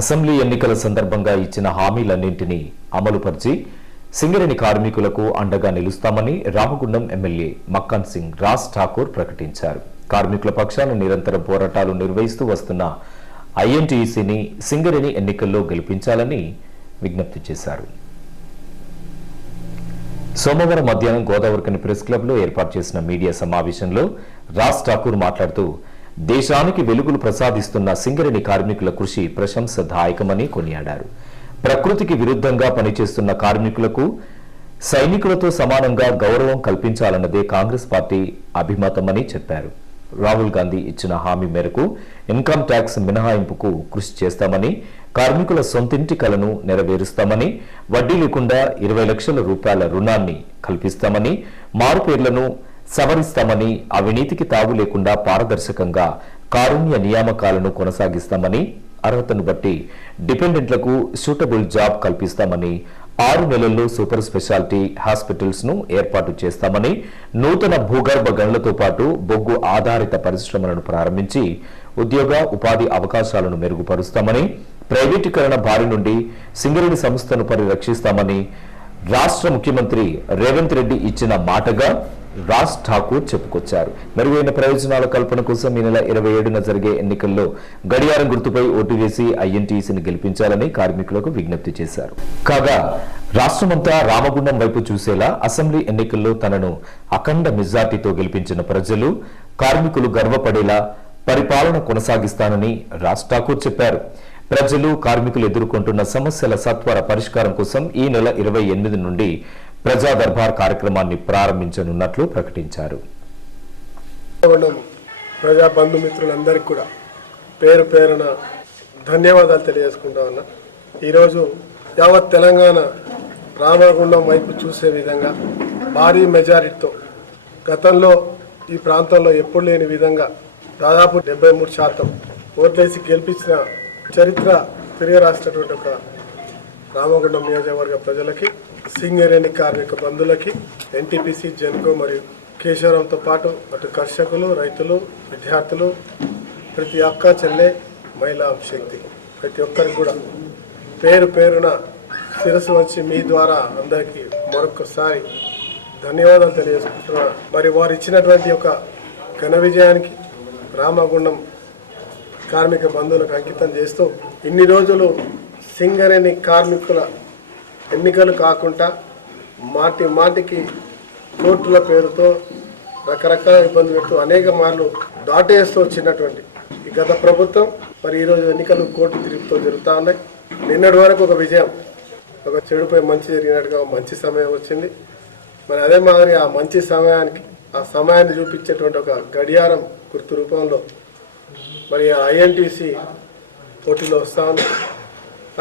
Assembly ఎన్నికల సందర్భంగా ఇచ్చిన హామీలన్నింటినీ అమలుపరిచి సింగరేణి కార్మికులకు అండగా నిలుస్తామని రామగుండం ఎమ్మెల్యే మక్కన్ సింగ్ రాజ్ ఠాకూర్ ప్రకటించారు. కార్మికుల పక్షాన నిరంతర పోరాటాలు నిర్వహిస్తూ వస్తున్న ఐఎన్టీసీని సింగరేణి ఎన్నికల్లో గెలిపించాలని విజ్ఞప్తి చేశారు. సోమవారం మధ్యాహ్నం గోదావరికని ప్రెస్ క్లబ్లో ఏర్పాటు చేసిన మీడియా సమావేశంలో రాజ్ ఠాకూర్ మాట్లాడుతూ దేశానికి వెలుగులు ప్రసాదిస్తున్న సింగరేణి కార్మికుల కృషి ప్రశంసదాయకమని కొనియాడారు. ప్రకృతికి విరుద్ధంగా పనిచేస్తున్న కార్మికులకు సైనికులతో సమానంగా గౌరవం కల్పించాలన్నదే కాంగ్రెస్ పార్టీ అభిమతమని చెప్పారు. రాహుల్ గాంధీ ఇచ్చిన హామీ మేరకు ఇన్కమ్ ట్యాక్స్ మినహాయింపుకు కృషి చేస్తామని కార్మికుల సొంతింటి కలను నెరవేరుస్తామని వడ్డీ లేకుండా ఇరవై లక్షల రూపాయల రుణాన్ని కల్పిస్తామని మారుపేర్లను సవరిస్తామని అవినీతికి తావు లేకుండా పారదర్శకంగా కారుణ్య నియామకాలను కొనసాగిస్తామని అర్హతను బట్టి డిపెండెంట్లకు సూటబుల్ జాబ్ కల్పిస్తామని ఆరు నెలల్లో సూపర్ స్పెషాలిటీ హాస్పిటల్స్ను ఏర్పాటు చేస్తామని నూతన భూగర్భ గనులతో పాటు బొగ్గు ఆధారిత పరిశ్రమలను ప్రారంభించి ఉద్యోగ ఉపాధి అవకాశాలను మెరుగుపరుస్తామని ప్రైవేటీకరణ బారి నుండి సింగరేణి సంస్థను పరిరక్షిస్తామని రాష్ట్ర ముఖ్యమంత్రి రేవంత్ రెడ్డి ఇచ్చిన మాటగా రాజ్ ఠాకూర్ చెప్పుకొచ్చారు. మెరుగైన ప్రయోజనాల కల్పన కోసం ఈ నెల ఇరవై ఏడున జరిగే ఎన్నికల్లో గడియారం గుర్తుపై ఓటు వేసి ఐఎన్టీసీని గెలిపించాలని కార్మికులకు విజ్ఞప్తి చేశారు. కాగా రాష్ట్రమంతా రామగుండం వైపు చూసేలా అసెంబ్లీ ఎన్నికల్లో తనను అఖండ మెజార్టీతో గెలిపించిన ప్రజలు కార్మికులు గర్వపడేలా పరిపాలన కొనసాగిస్తానని రాజ్ ఠాకూర్ చెప్పారు. ప్రజలు కార్మికులు ఎదుర్కొంటున్న సమస్యల సత్వర పరిష్కారం కోసం ఈ నెల ఇరవై ఎనిమిది నుండి ప్రజా దర్బార్ కార్యక్రమాన్ని ప్రారంభించనున్నట్లు ప్రకటించారు. ప్రజా బంధుమిత్రులందరికీ కూడా పేరు పేరున ధన్యవాదాలు తెలియజేసుకుంటా ఉన్నా. ఈరోజు యావత్ తెలంగాణ రామగుండం వైపు చూసే విధంగా భారీ మెజారిటీతో గతంలో ఈ ప్రాంతంలో ఎప్పుడు లేని విధంగా దాదాపు డెబ్బై మూడు శాతం ఓట్లేసి గెలిపించిన చరిత్ర తిరిగి రాసినటువంటి ఒక రామగుండం నియోజకవర్గ ప్రజలకి సింగరేణి కార్మిక బంధులకి ఎన్టీపీసీ జెన్కో మరియు కేశవరంతో పాటు అటు కర్షకులు రైతులు విద్యార్థులు ప్రతి అక్క చెల్లె మహిళా శక్తి. ప్రతి ఒక్కరికి కూడా పేరు పేరున శిరస్సు వచ్చి మీ ద్వారా అందరికీ మరొకసారి ధన్యవాదాలు తెలియజేసుకుంటున్నా. మరి వారు ఇచ్చినటువంటి ఒక ఘన విజయానికి రామగుండం కార్మిక బంధువులకు అంకితం చేస్తూ ఇన్ని రోజులు సింగరేణి కార్మికుల ఎన్నికలు కాకుండా మాటి మాటికి కోర్టుల పేరుతో రకరకాల ఇబ్బందులు పెడుతూ అనేక మార్లు దాటేస్తూ వచ్చినటువంటి ఈ గత ప్రభుత్వం మరి ఈరోజు ఎన్నికలు కోర్టు తిరుగుతూ జరుగుతూ ఉన్నాయి. నిన్నటి వరకు ఒక విజయం ఒక చెడుపై మంచి జరిగినట్టుగా మంచి సమయం వచ్చింది. మరి అదే మాదిరి ఆ మంచి సమయానికి ఆ సమయాన్ని చూపించేటువంటి ఒక గడియారం గుర్తు రూపంలో మరి ఐఎన్టీసీ పోటీలో వస్తా ఉంది.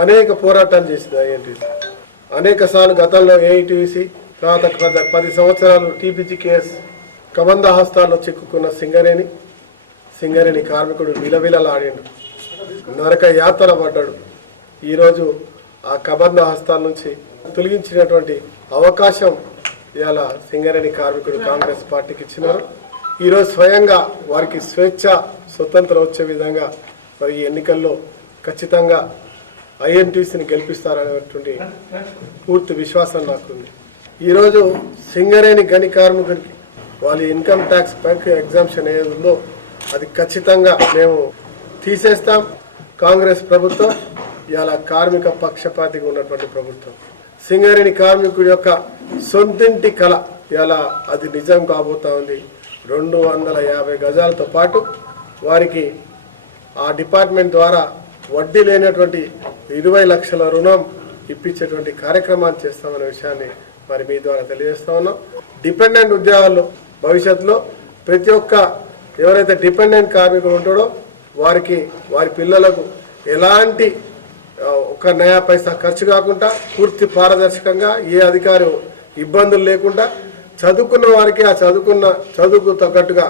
అనేక పోరాటాలు చేసింది ఐఎన్టీసీ. అనేక సార్లు గతంలో ఏఐటీసీ తర్వాత పద- పది సంవత్సరాలు టీపీజీ కేఎస్ కబంధ హస్తాల్లో చిక్కుకున్న సింగరేణి. సింగరేణి కార్మికుడు విలవిలలాడిండు. నరక యాతన పడ్డాడు. ఈరోజు ఆ కబంధ హస్తాల నుంచి తొలగించినటువంటి అవకాశం ఇవాళ సింగరేణి కార్మికుడు కాంగ్రెస్ పార్టీకి ఇచ్చినారు. ఈరోజు స్వయంగా వారికి స్వేచ్ఛ స్వతంత్రం వచ్చే విధంగా మరి ఈ ఎన్నికల్లో ఖచ్చితంగా ఐఎన్టీసీని గెలిపిస్తారనేటువంటి పూర్తి విశ్వాసం నాకుంది. ఈరోజు సింగరేణి గని కార్మికుడికి వాళ్ళ ఇన్కమ్ ట్యాక్స్ పైకి ఎగ్జామ్షన్ ఏది ఉందో అది ఖచ్చితంగా మేము తీసేస్తాం. కాంగ్రెస్ ప్రభుత్వం ఇవాళ కార్మిక పక్షపాతిగా ఉన్నటువంటి ప్రభుత్వం. సింగరేణి కార్మికుడి యొక్క సొంతింటి కళ ఇవాళ అది నిజం కాబోతా ఉంది. రెండు వందల యాభై గజాలతో పాటు వారికి ఆ డిపార్ట్మెంట్ ద్వారా వడ్డీ లేనటువంటి ఇరవై లక్షల రుణం ఇప్పించేటువంటి కార్యక్రమాన్ని చేస్తామనే విషయాన్ని మరి మీ ద్వారా తెలియజేస్తా ఉన్నాం. డిపెండెంట్ ఉద్యోగాల్లో భవిష్యత్తులో ప్రతి ఒక్క ఎవరైతే డిపెండెంట్ కార్మికులు ఉంటాడో వారికి వారి పిల్లలకు ఎలాంటి ఒక నయా పైసా ఖర్చు కాకుండా పూర్తి పారదర్శకంగా ఏ అధికారి ఇబ్బందులు లేకుండా చదువుకున్న వారికి ఆ చదువుకున్న చదువుకు తగ్గట్టుగా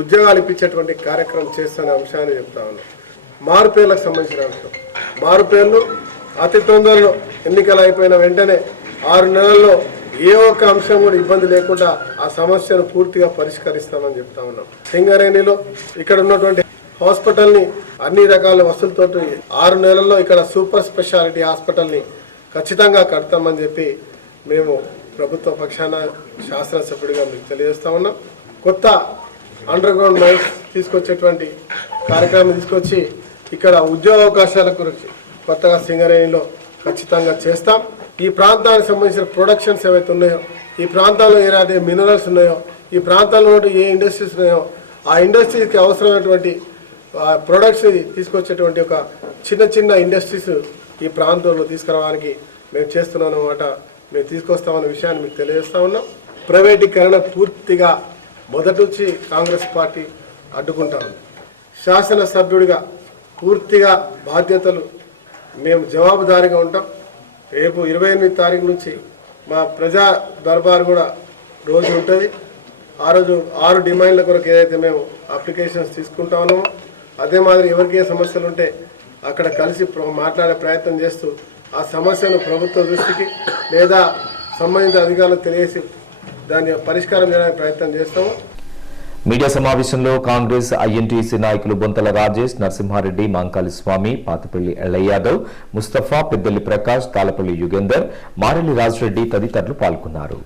ఉద్యోగాలు ఇప్పించేటువంటి కార్యక్రమం చేస్తున్న అంశాన్ని చెప్తా ఉన్నాం. మారుపేర్లకు సంబంధించిన అంశం. మారుపేర్లు అతి తొందరలో ఎన్నికలు అయిపోయిన వెంటనే ఆరు నెలల్లో ఏ ఒక్క అంశం కూడా ఇబ్బంది లేకుండా ఆ సమస్యను పూర్తిగా పరిష్కరిస్తామని చెప్తా ఉన్నాం. సింగరేణిలో ఇక్కడ ఉన్నటువంటి హాస్పిటల్ని అన్ని రకాల వసతులతో ఆరు నెలల్లో ఇక్కడ సూపర్ స్పెషాలిటీ హాస్పిటల్ని ఖచ్చితంగా కడతామని చెప్పి మేము ప్రభుత్వ పక్షాన శాసనసభ్యుడిగా మీకు తెలియజేస్తా ఉన్నాం. కొత్త అండర్ గ్రౌండ్ మైన్స్ తీసుకొచ్చేటువంటి కార్యక్రమం తీసుకొచ్చి ఇక్కడ ఉద్యోగ అవకాశాల గురించి కొత్తగా సింగరేణిలో ఖచ్చితంగా చేస్తాం. ఈ ప్రాంతానికి సంబంధించిన ప్రొడక్షన్స్ ఏవైతే ఉన్నాయో ఈ ప్రాంతాల్లో ఏదైతే మినరల్స్ ఉన్నాయో ఈ ప్రాంతాల్లో ఏ ఇండస్ట్రీస్ ఉన్నాయో ఆ ఇండస్ట్రీస్కి అవసరమైనటువంటి ప్రొడక్ట్స్ తీసుకొచ్చేటువంటి ఒక చిన్న చిన్న ఇండస్ట్రీస్ ఈ ప్రాంతంలో తీసుకురావడానికి మేము చేస్తున్నాం అన్నమాట మేము తీసుకొస్తామన్న విషయాన్ని మీకు తెలియజేస్తా ఉన్నాం. ప్రైవేటీకరణ పూర్తిగా మొదటి నుంచి కాంగ్రెస్ పార్టీ అడ్డుకుంటా ఉంది. శాసనసభ్యుడిగా పూర్తిగా బాధ్యతలు మేము జవాబుదారీగా ఉంటాం. రేపు ఇరవై ఎనిమిది తారీఖు నుంచి మా ప్రజా దర్బార్ కూడా రోజు ఉంటుంది. ఆ రోజు ఆరు డిమాండ్ల కొరకు ఏదైతే మేము అప్లికేషన్స్ తీసుకుంటా ఉన్నామో అదే మాదిరి ఎవరికి ఏ సమస్యలు ఉంటే అక్కడ కలిసి మాట్లాడే ప్రయత్నం చేస్తూ ఆ సమస్యను ప్రభుత్వ దృష్టికి లేదా సంబంధిత అధికారులకు తెలియసి దాన్ని పరిష్కారం చేయడానికి ప్రయత్నం చేస్తాము. మీడియా సమావేశంలో కాంగ్రెస్ ఐఎన్టీసీ నాయకులు బొంతల రాజేష్ నరసింహారెడ్డి మాంకాళి స్వామి పాతపల్లి ఎల్లయ్య యాదవ్ ముస్తఫా పెద్దల్లి ప్రకాష్ తాలపల్లి యుగేందర్ మారెల్లి రాజరెడ్డి తదితరులు పాల్గొన్నారు.